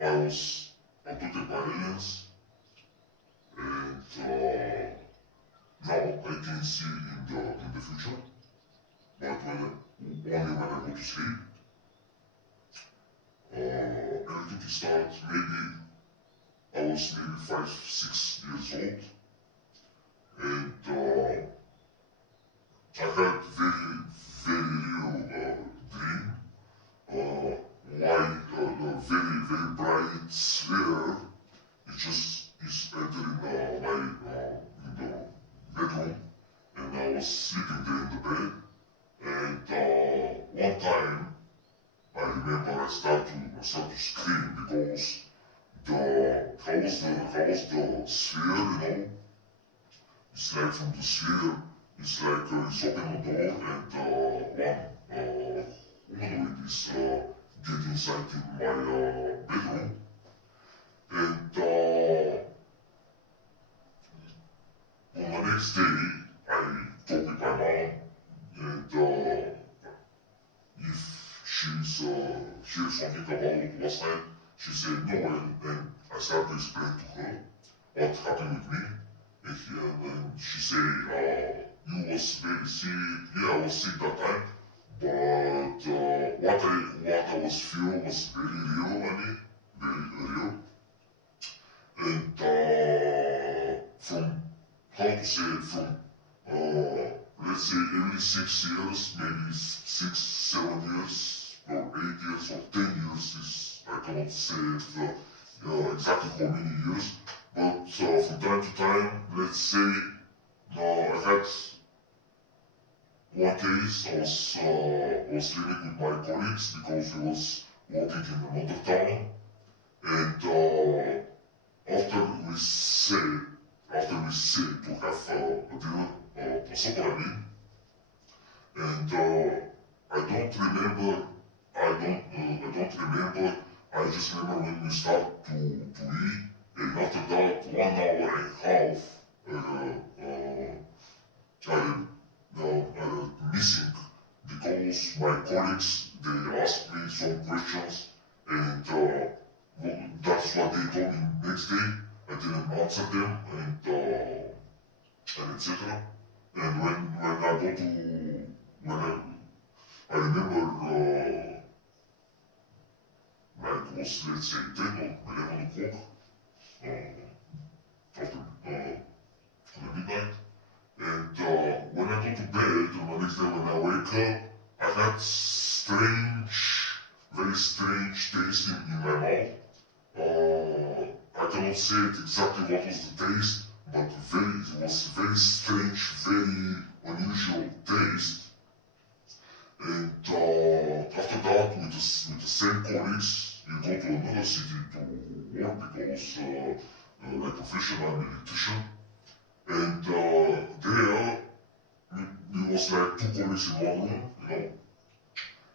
I was abducted by aliens, and now I can see in the future, but only when I go to sleep. Everything started maybe I was maybe 5, 6 years old, and I had very, very real dream. Like a very, very bright sphere. It just is entering in the bedroom, and I was sleeping there in the bed. And one time, I remember I started to scream because how was the sphere. It's like from the sphere, it's like it's open the door and one humanoid is get inside in my bedroom. And on the next day, I talked with my mom, and if she's heard something about last night, she said no, and I started to explain to her what happened with me. And she said, you was very sick. Yeah, I was sick that time, but what I was feeling was very real, I mean, very real. And from how to say it, from let's say every 6 years, maybe 6, 7 years, or 8 years, or 10 years is I cannot say it exactly how many years. But from time to time, let's say I had one case. I was living with my colleagues because we was working in another town, and after we say to have a dinner, a supper, I mean, and I don't remember. I don't remember. I just remember when we start to eat. And after that, 1 hour and a half, missing because my colleagues they asked me some questions, and that's what they told me next day. I didn't answer them, and etc. And when I go to I remember like it was let's say 10 or 11 o'clock. After the midnight. And when I go to bed, on the next day when I wake up, I had very strange taste in my mouth. I cannot say it exactly what was the taste, but it was very strange, very unusual taste. And after that, with the same colleagues, you go to another city to work because like professional electrician. And there, it was like 2 colleagues in one room.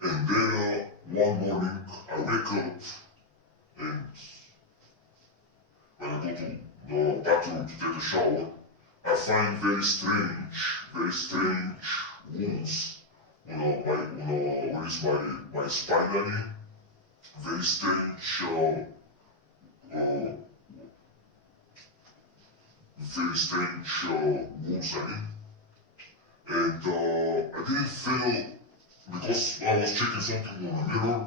And there, one morning, I wake up, and when I go to the bathroom to take a shower, I find very strange wounds. Where is my spine, I mean? Very strange, wounds, I mean. And I didn't feel, because I was checking something on the mirror,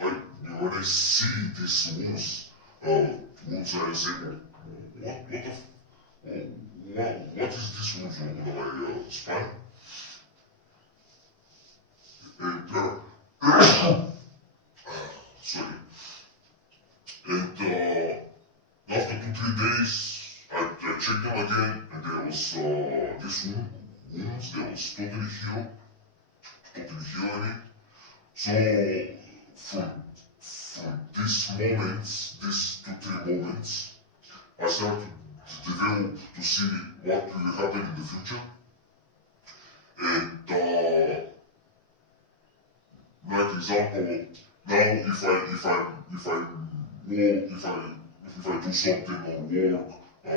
and when I see these wounds, I say, what is this wound on my spine? And sorry. And after 2, 3 days, I checked them again, and there was this wounds. They was totally healed, I mean. So from these moments, these 2, 3 moments, I started to develop to see what will happen in the future. And like example, now if I do something on work, I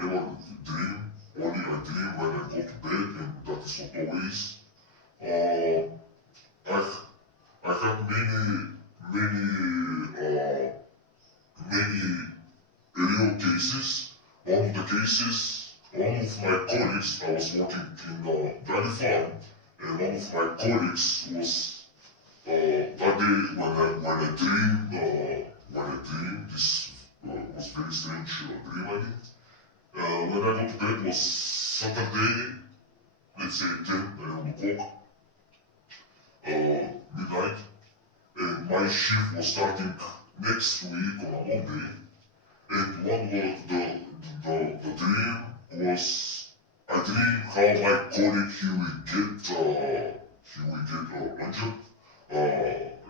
never dream. Only I dream when I go to bed, and that is not always. I had many cases, one of my colleagues, I was working in a dairy farm, and one of my colleagues was that day when I dreamed, this was very strange dream I did. When I got to bed was Saturday, let's say 10, 11 o'clock, midnight, and my shift was starting next week on a Monday, and one of the dream was, I dream how my colleague, he will get injured,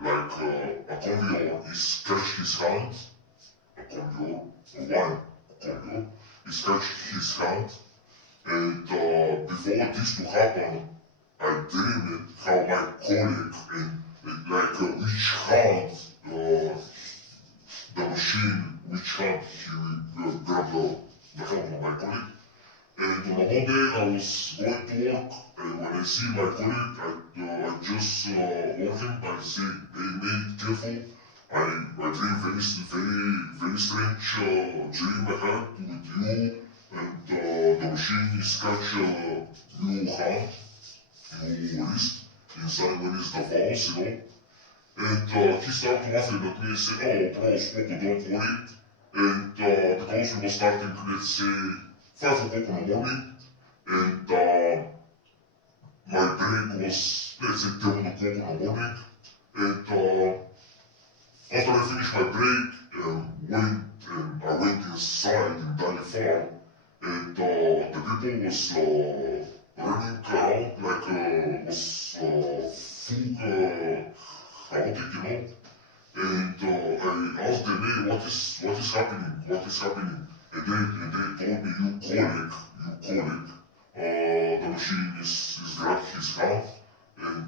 like a conveyor is catch his hand, a conveyor, a wine conveyor, is catch his hand, and before this to happen, I dreamed how my colleague and like which hand the machine, which hand he will grab the hand of my colleague. And on a Monday I was going to work, and when I see my colleague, I just warn him, I say, hey mate, careful, I dream very strange dream I had with you, and the machine is catch your hand, your wrist, inside where is the valves, you know. And he started laughing at me and said, oh bro, Spoko, don't worry. And because we were starting, let's say, 5 o'clock in the morning, and my break was, let's say, 10 o'clock in the morning, and after I finished my break, I went inside in Dairy Farm, and the people was running around like was full chaotic, you know. And I asked them, hey, what is happening? And they told me, you colleague, the machine is grabbed his hand, and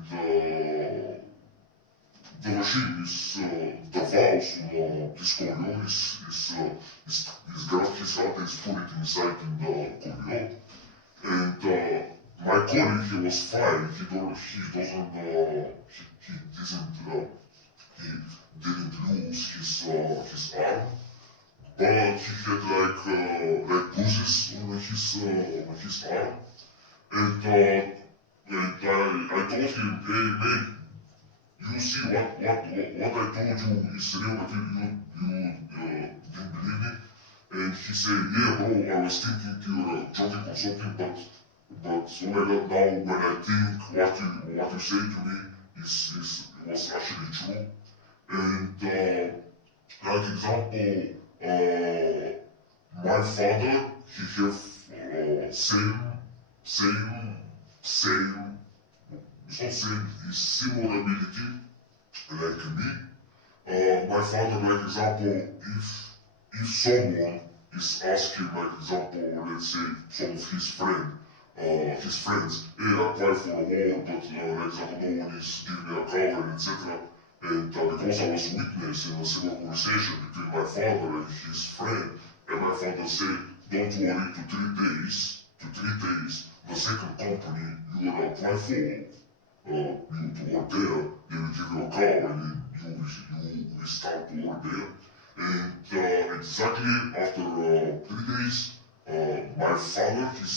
the machine is, the valves on this conveyor is grabbed his hand and is put it inside in the conveyor. And my colleague, he was fine, he didn't lose his arm, but he had like bruises on his arm, and I told him, hey man, you see what I told you is real, but you didn't believe me, and he said, yeah bro, I was thinking you're joking or something, but oh my god, now when I think what you say to me was actually true, and like example, my father, he have same, it's not same, he's similar ability like me. My father, like example, if someone is asking, like example, let's say some of his friends, hey, I applied for a war, but like example, no one is giving me a cover, etc. And because I was witness in a civil conversation between my father and his friend, and my father said, don't worry, to 3 days, the second company you will apply for, you to work there, they will give you a car and you will start to work there. And exactly after 3 days, my father, his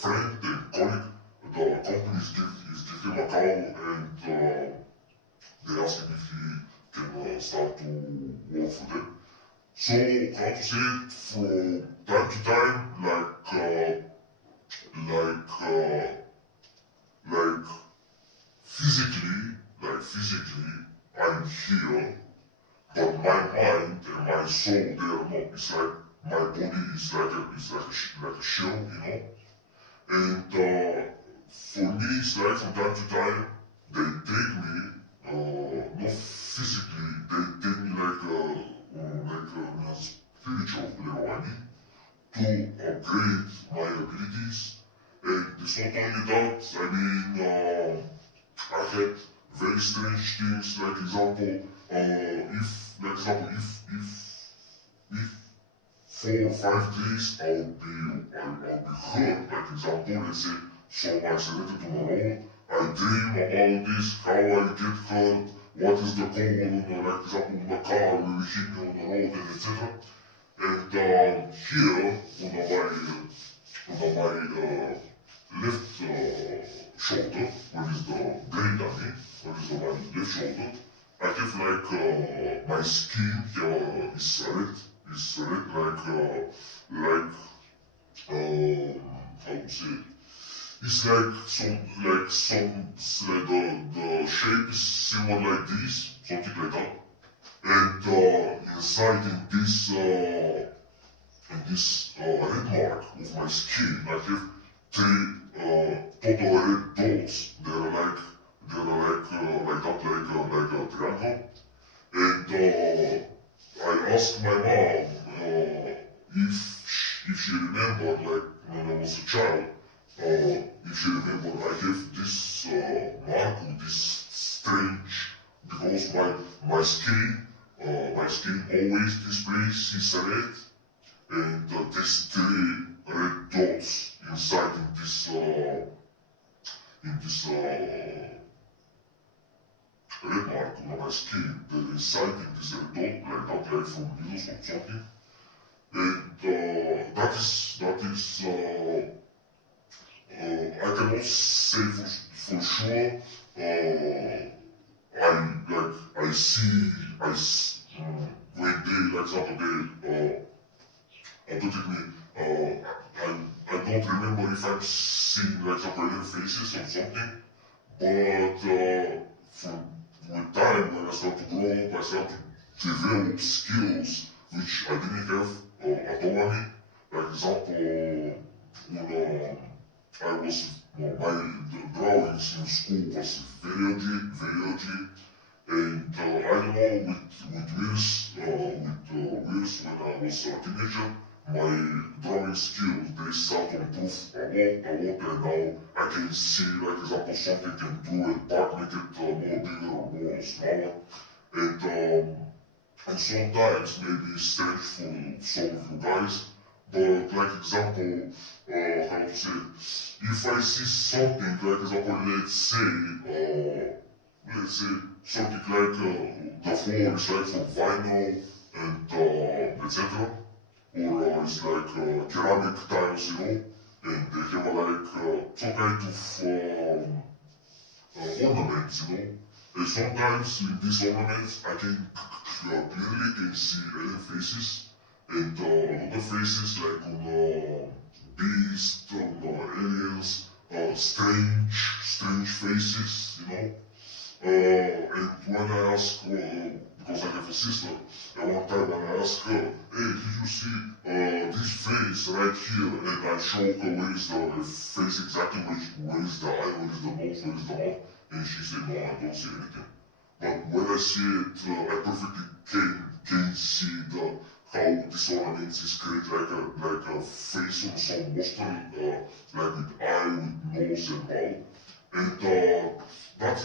friend and colleague, the company is giving him a car, and they asked him if he can start to work for them. So, how to say it, from time to time, like physically, I'm here, but my mind and my soul, they are not. It's like my body is like a shell, you know. And for me, it's like from time to time, they take me, not physically, they take me like a spiritual level, I mean, to upgrade my abilities. And it's not only that, I mean, I had very strange things, like example, if 4 or 5 days I'll be hurt, like example, let's say, so I selected on the road, I dream about this, how I get hurt, what is the code, like example, the car will hit me on the road, and etc. And here on my left shoulder, where is the brain area, where is my left shoulder, I have like my skin is red like how to say it? It's like the shape is similar like this, something like that. And inside in this red mark of my skin, I have three total red dots. Like that, like a triangle. And I asked my mom if she remembered, like when I was a child, if she remembered I have this mark with this strange, because my skin always displays is red, and these three red dots inside in this red mark on my skin, they're inside in this red dot, like that, like from needles or something. And that is I cannot say for sure. I see when they, like example, they abducted me. I don't remember if I'm seeing like some alien faces or something, but from with time when I start to grow up, I start to develop skills which I didn't have at all. Like example, when I was my drawings in school was very ugly, and I don't know with years years when I was a teenager, my drawing skills they start to improve a lot, and now I can see like example something can do it, but make it more bigger or more smaller, and sometimes maybe it's strange for some of you guys, but like example, how to say, if I see something, like example, let's say something like the floor is like from vinyl and etc. Or it's like ceramic tiles, and they have like some kind of ornaments, And sometimes in these ornaments I can clearly can see alien faces and other faces like on beasts, on aliens, strange faces. And when I ask, because I have a sister, and one time when I ask her, hey, did you see this face right here? And I show her where is the face exactly, where is the eye, where is the nose, where is the mouth, and she said, no, I don't see anything. But when I see it, I perfectly can see how this ornament is created like a face on some monster, like with eye, with nose and mouth. And that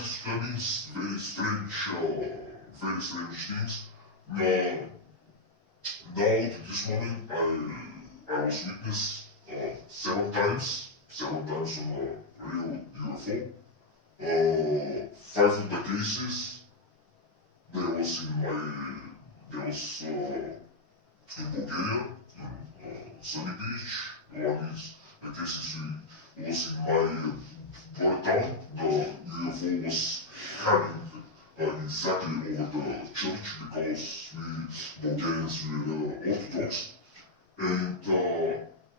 means very strange things. Now to this moment, I was witness several times on a real UFO. Five of the cases, there was in Bulgaria, in Sunny Beach. One is the cases was in my border town. The UFO was having exactly over the church because we Bulgarians were Orthodox. And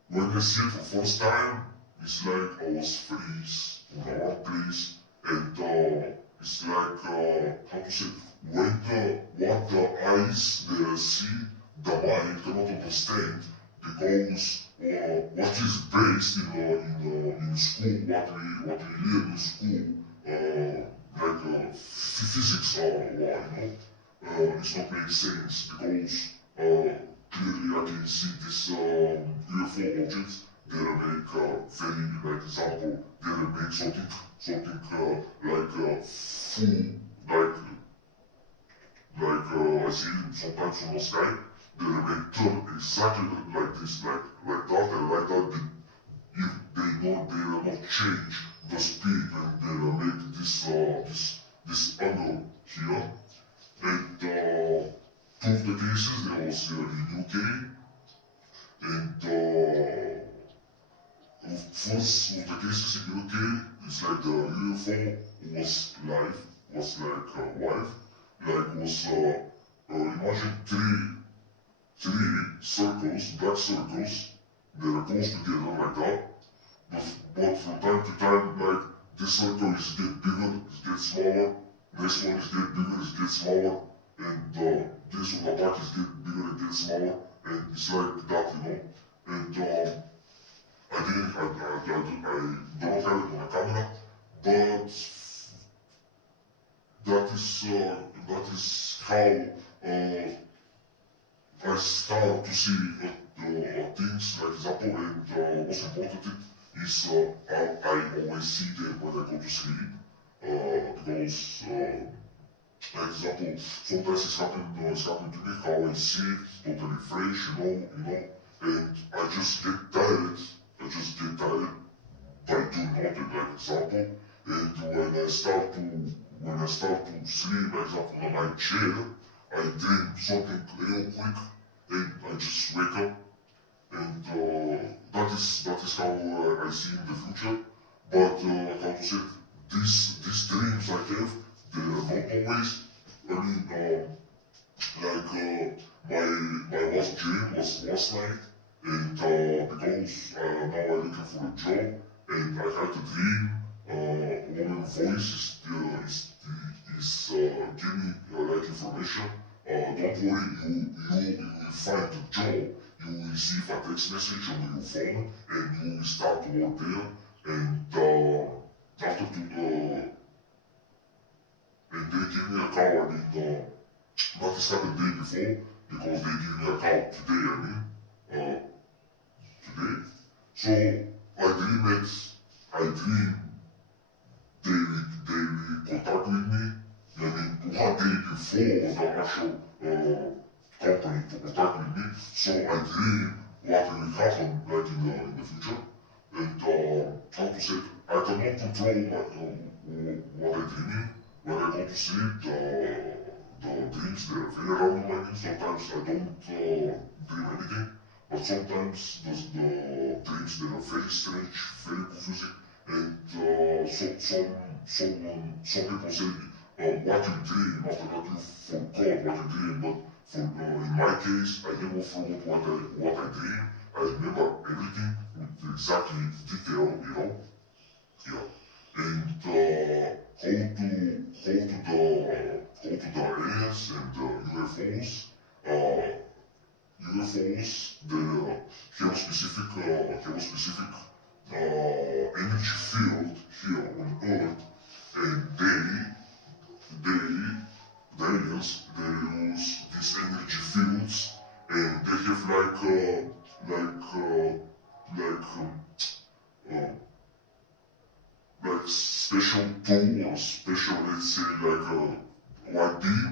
when I see it for first time, it's like I was freeze on a one place, and it's like how to say, when what the eyes they see, the mind cannot understand because what is based in school, what we learn in school, like physics law, it's not making sense because clearly I can see this UFO objects. They make very, like example, they make something like full, like I see sometimes on the sky. They make turn exactly like this, like that, and like that. If they will not change the speed, and they will make this angle here. And two of the cases, there was in UK. And first of the cases in UK, it's like the UFO was live, was like live, like was imagine three circles, black circles, that are close together like that. But from time to time, like this circle is get bigger, it gets smaller. Next one is get bigger, it gets smaller, and this on the back is get bigger, it gets smaller, and it's like that, you know. And I don't have it on the camera, but that is how I start to see things, like example, and most important is I always see them when I go to sleep, because like example, sometimes it's happened to me how I see it totally fresh, you know, and I just get tired by doing nothing, like example, and when I start to sleep, like example, on my chair, I dream something real quick, and I just wake up, and that is how I see in the future. But how to say, these dreams I have, they are not always. I mean, like my last dream was last night, and because now I'm looking for a job, and I had a dream. Woman voice is giving me like information. Don't worry, you will find a job. You will receive a text message on your phone, and you will start to work there. And after and they give me a call. I mean, not this happened the day before, because they give me a call today. I mean, today. So I dream they will contact with me. I mean, 1 day before the actual company to contact with me. So I dream what will happen like in the future. And how to say, I cannot control what I dreaming. When I go to sleep, the dreams, they're very random. I mean, sometimes I don't dream anything, but sometimes the dreams, they are very strange, very confusing. And some people say what you dream, after that you forgot what you dream, but in my case, I never forgot what I dream. I remember everything with exactly detail, you know. Yeah. And how to the aliens and UFOs. UFOs, they have a specific energy field here on Earth, and the aliens, they use these energy fields, and they have like special tool or special, let's say, like white beam,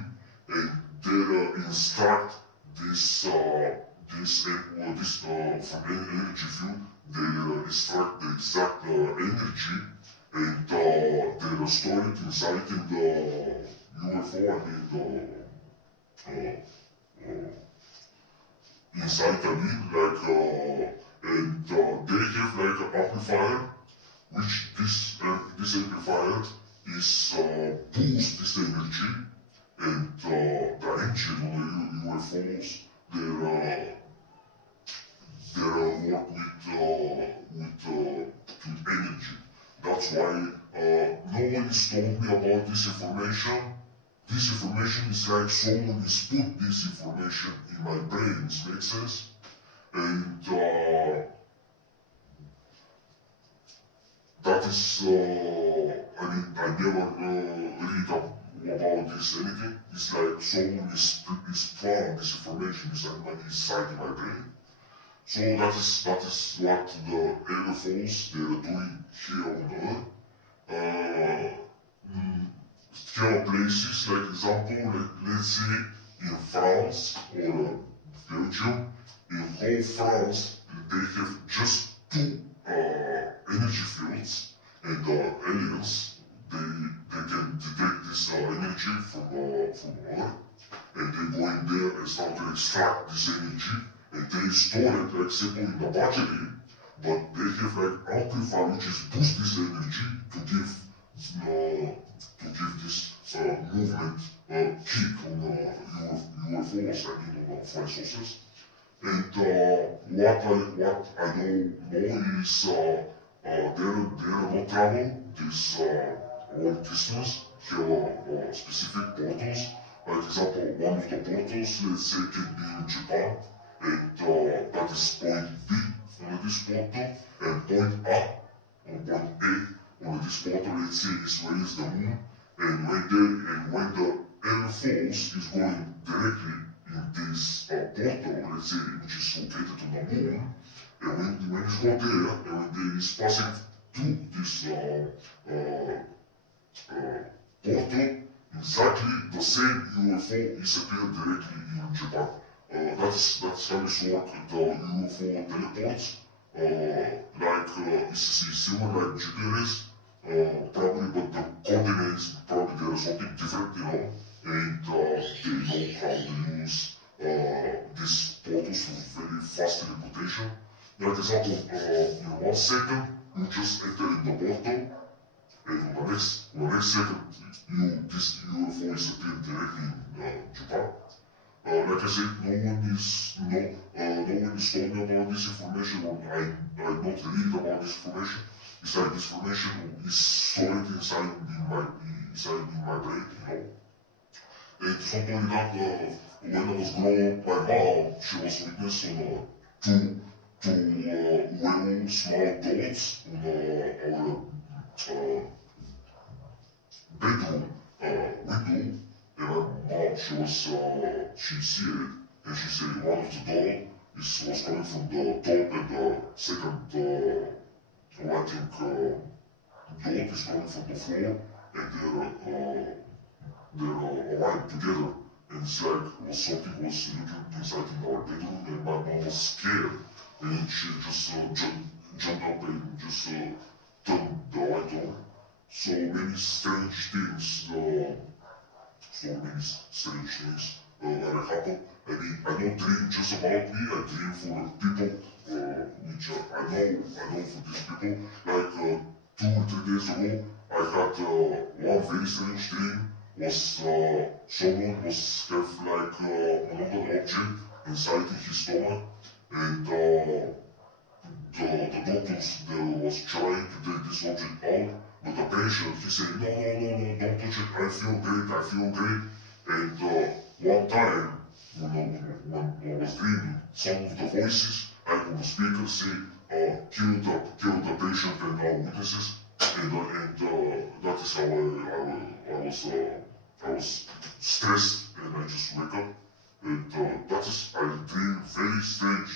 and they instruct this from energy field. They extract the exact energy, and they store it inside in the UFO. I mean, inside. I mean, like, and they have like an amplifier, which this amplifier is boost this energy, and the engine on the UFOs, they're work with energy. That's why no one has told me about this information. This information is like someone has put this information in my brain. This makes sense? And that is, I mean, I never read about this anything. It's like someone is planning this information inside my brain. So that is what the UFOs they are doing here on Earth. Here are places, like example, let's say in France or Belgium. In whole France, they have just 2 energy fields, and the aliens they can detect this energy from Earth, and they go in there and start to extract this energy, and they store it like simple in the battery, but they have like amplifier which is boost this energy to give this movement kick on UFOs, I mean on flying saucers. And what I know is they're not travel this long distance. Have specific portals. Like example, one of the portals, let's say, can be in Japan, and that is point B on this portal, and point A on this portal, let's say, is where is the moon, and when the air force is going directly in this portal, let's say, which is located on the moon, and when you go there, and when it is passing through this portal, exactly the same UFO is appeared directly in Japan. That's how it works with the UFO teleports. It's similar like GPS, probably, but the coordinates, probably there is something different, and they know how to use these portals for very fast teleportation. Like example, in 1 second, you just enter in the portal, and the next second, this UFO is appearing directly in Japan. Like I said, no one is told me about this information, or I not read about this information. It's like this information is stored inside my brain, And not only that, when I was growing up, my mom, she was witness on two well small dots on our bedroom window, and my mom, she see it, and she said one of the door was coming from the top, and the second, I think, dot is coming from the floor, and they're aligned together, and it's like something was looking inside in our bedroom, and my mom was scared, and she just jumped up and just turned the light on. So many strange things happen. I mean, I don't dream just about me, I dream for people, which I know for these people. Like 2 or 3 days ago, I had one very strange dream, was someone was have like another object inside his stomach, and the doctors was trying to take this object out, but the patient, he said, no, don't touch it, I feel great. And one time, when I was dreaming, some of the voices on the speaker say, kill the patient and our witnesses, and that is how I was stressed, and I just wake up. And I dream very strange